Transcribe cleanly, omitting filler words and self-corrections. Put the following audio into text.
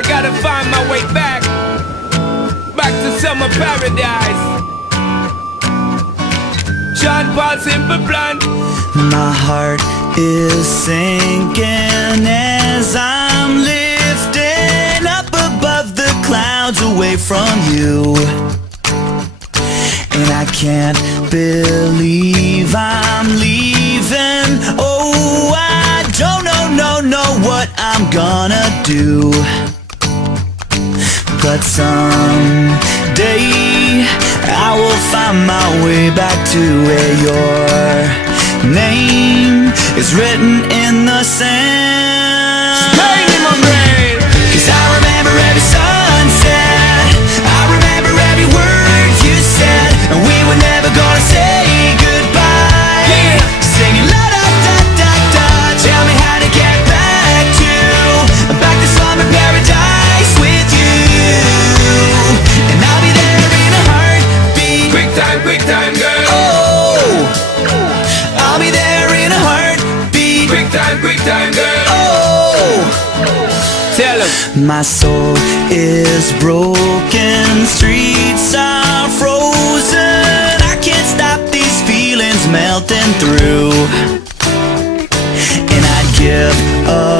I gotta find my way back to summer paradise. John Paul Simple Plan. My heart is sinking as I'm lifting up above the clouds away from you. And I can't believe I'm leaving. Oh, I don't know what I'm gonna do. But someday I will find my way back to where your name is written in the sand. Pain in my brain. 'Cause I remember every sunset, I remember every word you said, and we were never gonna say goodbye. Yeah. Singing la da da da da. Tell me how to get back to summer paradise with you, and I'll be there in a heartbeat. Quick time, girl. Oh, I'll be there in a heartbeat. Quick time, girl. Oh, Tell him. my soul is broken, streets are frozen. I can't stop these feelings melting through, and I'd give up